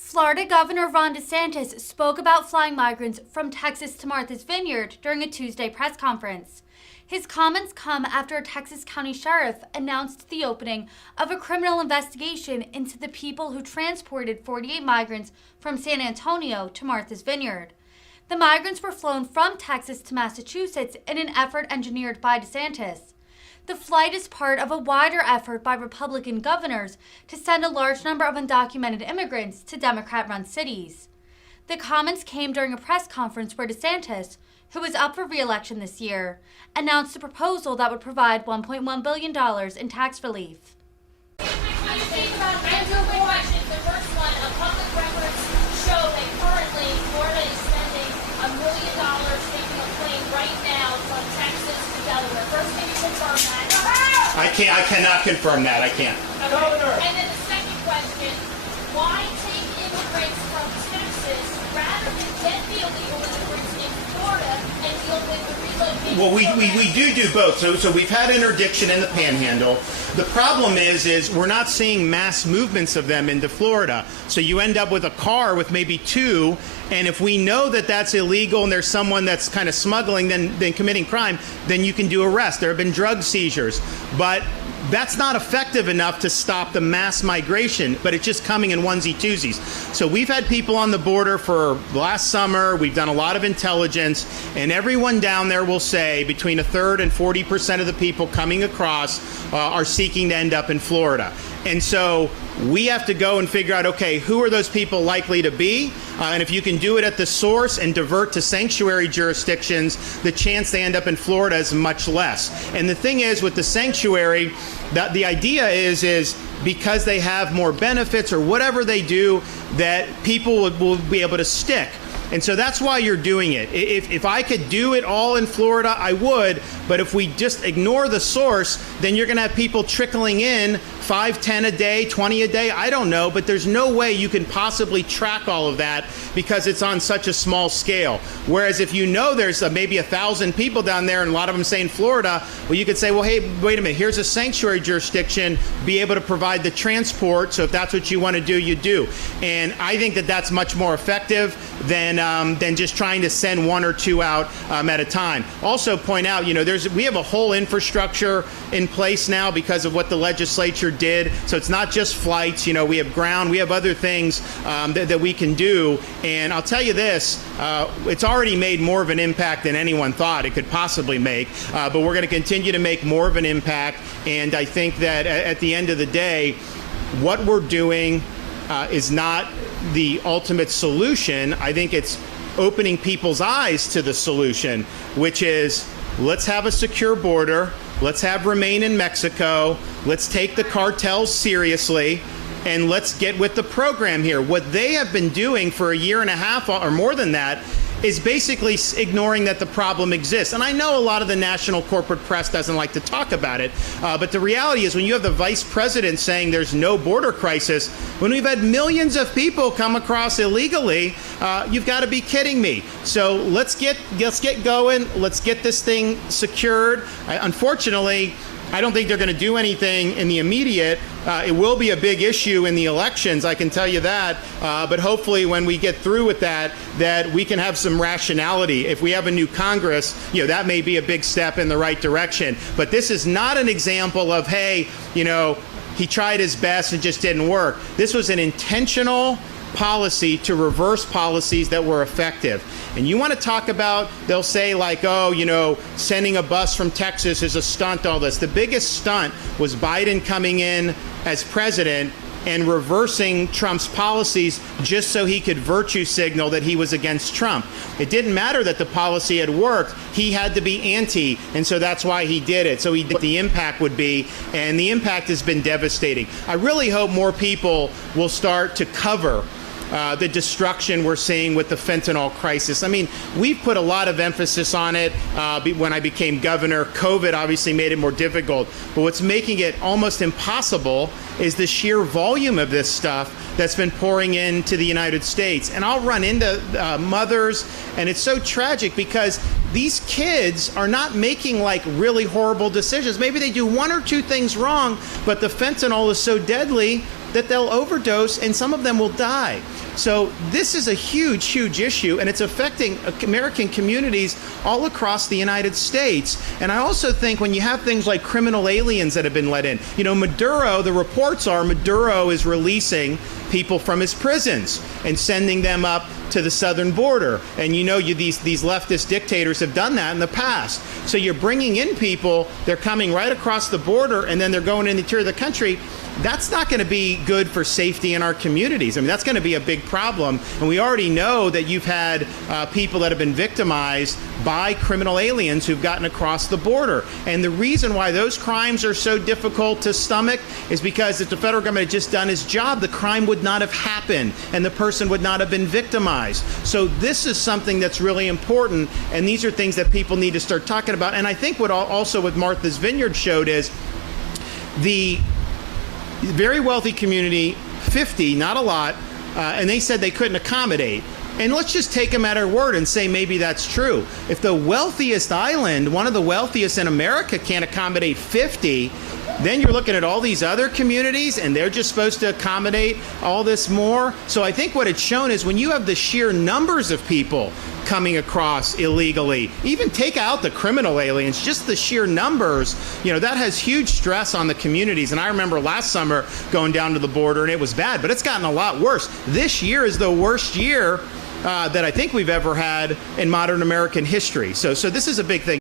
Florida Governor Ron DeSantis spoke about flying migrants from Texas to Martha's Vineyard during a Tuesday press conference. His comments come after a Texas county sheriff announced the opening of a criminal investigation into the people who transported 48 migrants from San Antonio to Martha's Vineyard. The migrants were flown from Texas to Massachusetts in an effort engineered by DeSantis. The flight is part of a wider effort by Republican governors to send a large number of undocumented immigrants to Democrat-run cities. The comments came during a press conference where DeSantis, who is up for re-election this year, announced a proposal that would provide $1.1 billion in tax relief. The first one, public records show that currently Florida is spending $1 million taking a plane right now from Texas to Delaware. First, can you confirm that? I cannot confirm that. I can't. Okay. And then the second question, why take immigrants from Texas rather than get the illegal immigrants in Florida and deal with the relocation? Well, we do both. So we've had interdiction in the Panhandle. The problem is we're not seeing mass movements of them into Florida. So you end up with a car with maybe two, and if we know that that's illegal and there's someone that's kind of smuggling, then committing crime, then you can do arrest. There have been drug seizures, but that's not effective enough to stop the mass migration, but it's just coming in onesie-twosies. So we've had people on the border for last summer. We've done a lot of intelligence, and everyone down there will say between a third and 40% of the people coming across are seeking to end up in Florida. And so we have to go and figure out, okay, who are those people likely to be? And if you can do it at the source and divert to sanctuary jurisdictions, the chance they end up in Florida is much less. And the thing is, with the sanctuary, the idea is because they have more benefits or whatever they do, that people will be able to stick. And so that's why you're doing it. If I could do it all in Florida, I would. But if we just ignore the source, then you're going to have people trickling in 5, 10 a day, 20 a day. I don't know. But there's no way you can possibly track all of that because it's on such a small scale. Whereas if you know there's maybe 1,000 people down there and a lot of them say in Florida, well, you could say, well, hey, wait a minute. Here's a sanctuary jurisdiction. Be able to provide the transport. So if that's what you want to do, you do. And I think that that's much more effective than just trying to send one or two out at a time. Also point out, we have a whole infrastructure in place now because of what the legislature did. So it's not just flights. We have ground. We have other things that we can do. And I'll tell you this, it's already made more of an impact than anyone thought it could possibly make. But we're going to continue to make more of an impact. And I think that at the end of the day, what we're doing is not the ultimate solution. I think it's opening people's eyes to the solution, which is let's have a secure border, let's have remain in Mexico, let's take the cartels seriously, and let's get with the program here. What they have been doing for a year and a half or more than that is basically ignoring that the problem exists. And I know a lot of the national corporate press doesn't like to talk about it, but the reality is when you have the vice president saying there's no border crisis, when we've had millions of people come across illegally, you've got to be kidding me. So let's get going. Let's get this thing secured. Unfortunately, I don't think they're going to do anything in the immediate. It will be a big issue in the elections, I can tell you that. But hopefully when we get through with that we can have some rationality. If we have a new Congress, that may be a big step in the right direction. But this is not an example of, hey, he tried his best and just didn't work. This was an intentional policy to reverse policies that were effective. And you want to talk about, they'll say like, oh, sending a bus from Texas is a stunt, all this. The biggest stunt was Biden coming in as president and reversing Trump's policies just so he could virtue signal that he was against Trump. It didn't matter that the policy had worked. He had to be anti, and so that's why he did it. So he did what the impact would be, and the impact has been devastating. I really hope more people will start to cover the destruction we're seeing with the fentanyl crisis. I mean, we've put a lot of emphasis on it when I became governor. COVID obviously made it more difficult, but what's making it almost impossible is the sheer volume of this stuff that's been pouring into the United States. And I'll run into mothers, and it's so tragic because these kids are not making like really horrible decisions. Maybe they do one or two things wrong, but the fentanyl is so deadly that they'll overdose and some of them will die. So this is a huge, huge issue, and it's affecting American communities all across the United States. And I also think when you have things like criminal aliens that have been let in, you know, Maduro, the reports are Maduro is releasing people from his prisons and sending them up to the southern border. And you know, these leftist dictators have done that in the past. So you're bringing in people, they're coming right across the border, and then they're going in the interior of the country. That's not going to be good for safety in our communities. I mean, that's going to be a big problem. And we already know that you've had people that have been victimized by criminal aliens who've gotten across the border. And the reason why those crimes are so difficult to stomach is because if the federal government had just done its job, the crime would not have happened and the person would not have been victimized. So this is something that's really important. And these are things that people need to start talking about. And I think what also what Martha's Vineyard showed is the very wealthy community, 50, not a lot, and they said they couldn't accommodate. And let's just take them at her word and say maybe that's true. If the wealthiest island, one of the wealthiest in America, can't accommodate 50, then you're looking at all these other communities and they're just supposed to accommodate all this more. So I think what it's shown is when you have the sheer numbers of people coming across illegally, even take out the criminal aliens, just the sheer numbers, you know, that has huge stress on the communities. And I remember last summer going down to the border and it was bad, but it's gotten a lot worse. This year is the worst year that I think we've ever had in modern American history. So this is a big thing.